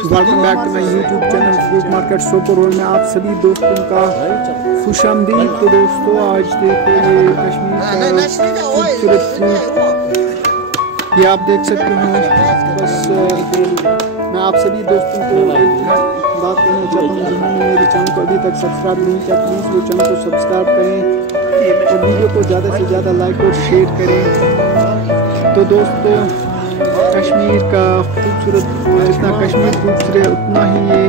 Welcome back to my YouTube channel fruit market Sopore में आप सभी दोस्तों का खुशामदीद। तो दोस्तों आज देखो ये कश्मीर का खूबसूरत फ्रूट ये आप देख सकते हो। बस मैं आप सभी दोस्तों को एक बात कहना चाहता हूँ, जिन्होंने मेरे चैनल को अभी तक सब्सक्राइब नहीं किया प्लीज़ वो चैनल को सब्सक्राइब करें और वीडियो को ज़्यादा से ज़्यादा लाइक और शेयर करें। तो दोस्तों कश्मीर का खूबसूरत, जितना कश्मीर खूबसूरत है उतना ही ये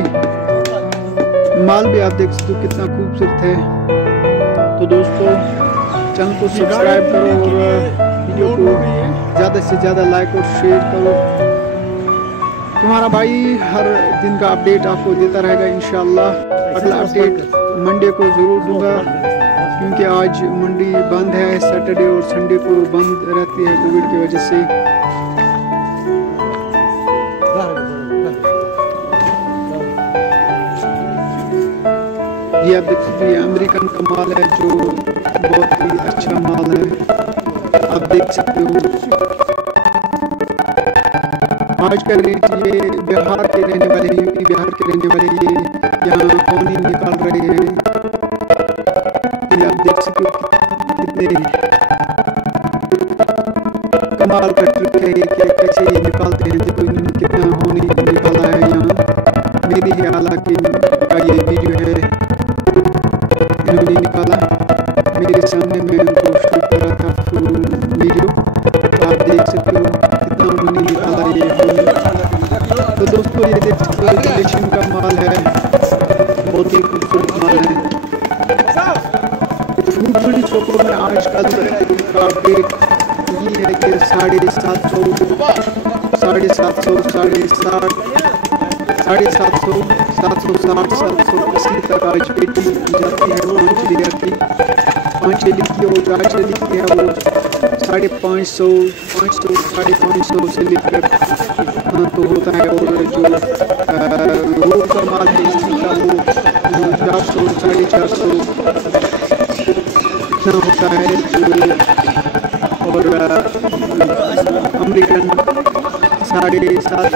माल भी आप देख सकते हो कितना खूबसूरत है। तो दोस्तों चैनल को सब्सक्राइब करो और वीडियो को ज़्यादा से ज़्यादा लाइक और शेयर करो। तुम्हारा भाई हर दिन का अपडेट आपको देता रहेगा इंशाल्लाह। अगला अपडेट मंडे को ज़रूर दूंगा, क्योंकि आज मंडी बंद है, सैटरडे और संडे को बंद रहती है कोविड की वजह से। ये आप देख सकते हैं अमेरिकन का माल है जो बहुत ही अच्छा माल है, आप देख सकते हो। आज का रेट ये बिहार के रहने वाले, यूपी बिहार के रहने वाले ये यहाँ पानी निकाल रहे हैं। ये आप देख सकते हो कितने कमाल का ट्रिक है कि कैसे ये निकालते हैं। देखो इन्होंने कितना होनी निकाला है यहाँ। मेरी ही हालांकि का ये वीडियो है, इन्होंने निकाला मेरे सामने, मैं उनको शूट कर रहा था वीडियो। आप देख सकते हो कितना उन्होंने निकाला ये। तो दोस्तों ये देख सकते हो इलेक्शन का माल है, बहुत ही खूबसूरत माल है। फ्रूट सोपोर में आजकल का अपडेट ये है कि 750, 750, 760, 780 तक आज पेटी जाती है। 5 लीटर की, 5 लीटर की और 4 लीटर की है वो 550, 500, 550 से लेकर तो होता है। और जो रोड का माल है इसका वो 400, 450 इतना होता है। और अमेरिकन 750,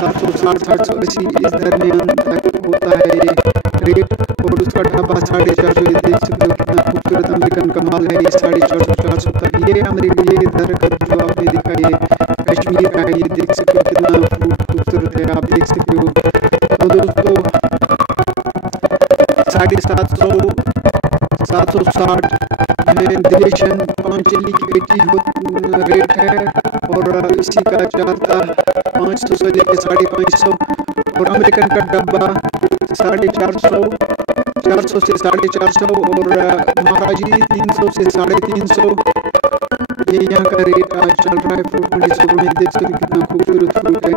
760, 780 इस दरमियान तक होता है रेट। और उसका ढाबा 450, ये देख सकते हो कितना खूबसूरत अमेरिकन का माल है। ये 450, 400 तक ये अमेरिका, ये दरख्त जो आपने देखा ये कश्मीर का है। ये देख सकते हो कितना खूबसूरत है, आप देख सकते हो। तो दोस्तों 750, 760 दिलेशन 5 लीटर की पेटी रेट है। और इसी का चारता 500 से लेकर 550। और अमेरिकन का डब्बा 450, 400 से 450। और महाराजी 300 से 350। ये यहाँ का रेट आज चल रहा है फ्रूट मंडी सोपोर में। देख सकते कितना खूबसूरत फ्रूट है।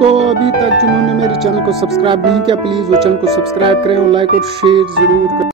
तो अभी तक जिन्होंने मेरे चैनल को सब्सक्राइब नहीं किया प्लीज़ वो चैनल को सब्सक्राइब करें और लाइक और शेयर ज़रूर करें।